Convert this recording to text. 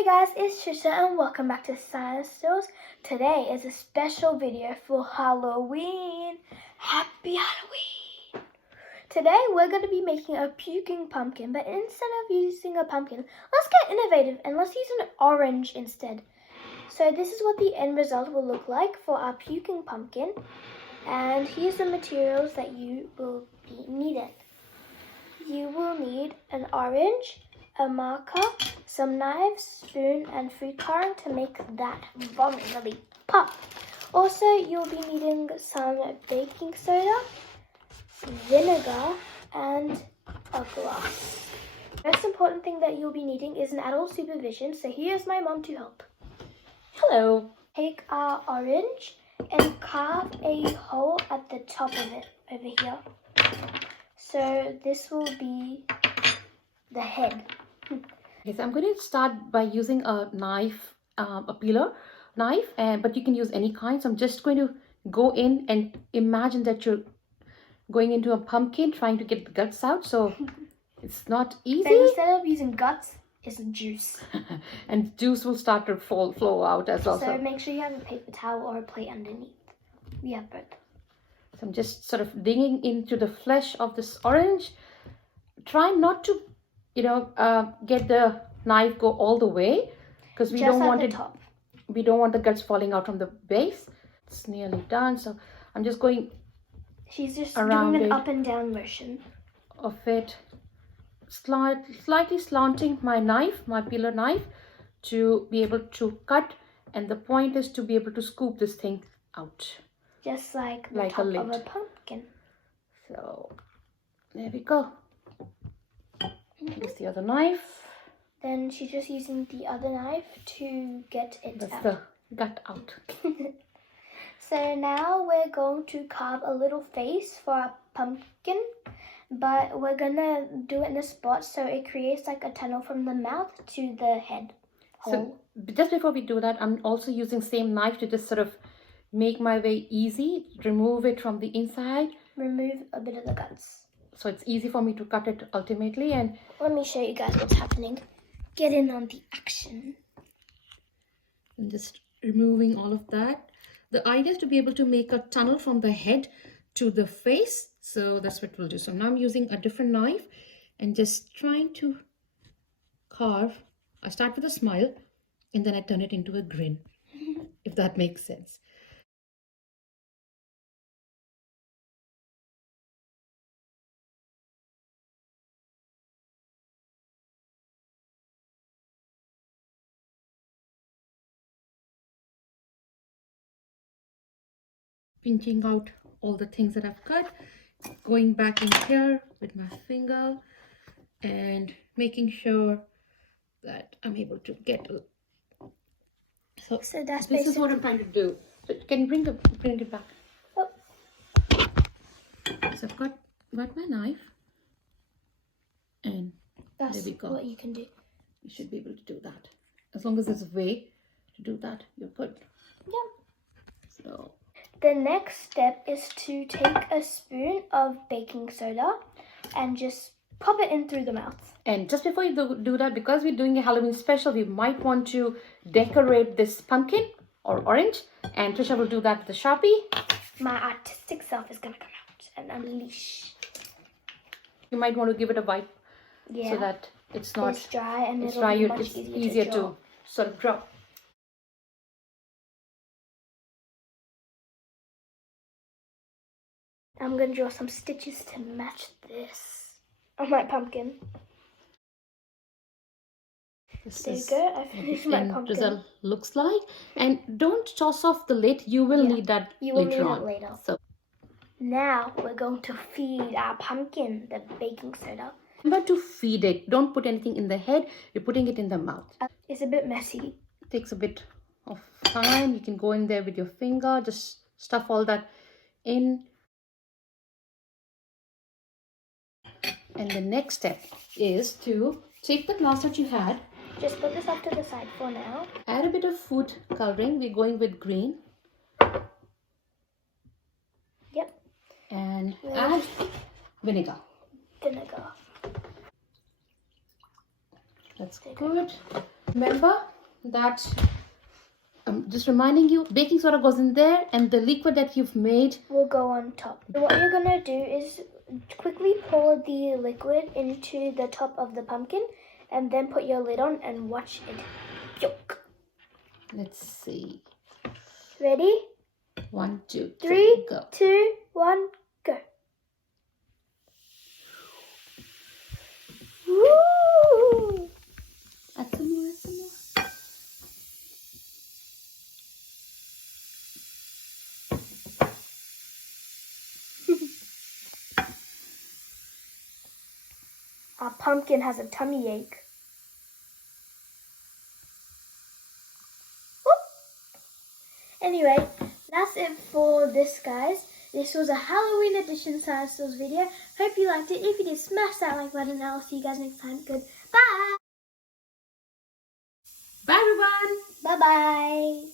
Hey guys, it's Trisha and welcome back to Science Stills. Today is a special video for Halloween. Happy Halloween! Today we're going to be making a puking pumpkin, but instead of using a pumpkin, let's get innovative and let's use an orange instead. So this is what the end result will look like for our puking pumpkin. And here's the materials that you will be needing. You will need an orange, a marker, some knives, spoon, and food coloring to make that vomit really pop. Also, you'll be needing some baking soda, vinegar, and a glass. The most important thing that you'll be needing is an adult supervision, so here's my mom to help. Hello. Take our orange and carve a hole at the top of it over here. So this will be the head. Yes, I'm going to start by using a knife, a peeler knife, but you can use any kind. So I'm just going to go in and imagine that you're going into a pumpkin, trying to get the guts out. So it's not easy. So instead of using guts, it's juice. And juice will start to flow out as well. So make sure you have a paper towel or a plate underneath. We have both. So I'm just sort of digging into the flesh of this orange. Try not to, get the knife go all the way, because we Just don't at want the it. top. We don't want the guts falling out from the base. It's nearly done. So I'm just going. She's just around doing an it. up and down motion Of it, slightly slanting my peeler knife, to be able to cut, and the point is to be able to scoop this thing out, just like the like top a of lid. a pumpkin. So there we go. Here's the other knife. Then she's just using the other knife to get it That's out. the gut out. So now we're going to carve a little face for our pumpkin, but we're gonna do it in a spot so it creates like a tunnel from the mouth to the head hole. So just before we do that, I'm also using same knife to just sort of make my way easy, remove it from the inside. Remove a bit of the guts. So it's easy for me to cut it ultimately. And Let me show you guys what's happening. Get in on the action. I'm just removing all of that. The idea is to be able to make a tunnel from the head to the face. So that's what we'll do. So now I'm using a different knife and just trying to carve. I start with a smile and then I turn it into a grin, if that makes sense. Pinching out all the things that I've cut, going back in here with my finger and making sure that I'm able to get. So that's this is what I'm trying to do. So can you bring it back? Oh. So I've got my knife, and That's there we go. what you can do. You should be able to do that. As long as there's a way to do that, you're good. Yep. So the next step is to take a spoon of baking soda and just pop it in through the mouth. And just before you do that, because we're doing a Halloween special, we might want to decorate this pumpkin or orange. And Trisha will do that with the Sharpie. My artistic self is going to come out and unleash. You might want to give it a wipe, Yeah. so that it's not It's dry and it's it'll dry. be much It's easier, easier to to draw. sort of draw. I'm going to draw some stitches to match this on my pumpkin. There you go, I finished my And pumpkin. result looks like. And don't toss off the lid. You will need that You will later need on. it later. So Now we're going to feed our pumpkin the baking soda. remember to feed it. Don't put anything in the head. You're putting it in the mouth. It's a bit messy. It takes a bit of time. You can go in there with your finger. Just stuff all that in. And the next step is to take the glass that you had. Just put this off to the side for now. Add a bit of food coloring. We're going with green. Yep. And add vinegar. Vinegar. That's good. Remember that just reminding you, baking soda goes in there and the liquid that you've made will go on top. So what you're gonna do is quickly pour the liquid into the top of the pumpkin and then put your lid on and watch it puke. Let's see. Ready? 1, 2, 3, 3, go. 2, 1, go. Woo! Add some more, add some more. Our pumpkin has a tummy ache. Anyway, that's it for this, guys. This was a Halloween edition Science Tools video. Hope you liked it. If you did, smash that like button and I'll see you guys next time. Goodbye. Bye everyone. Bye-bye.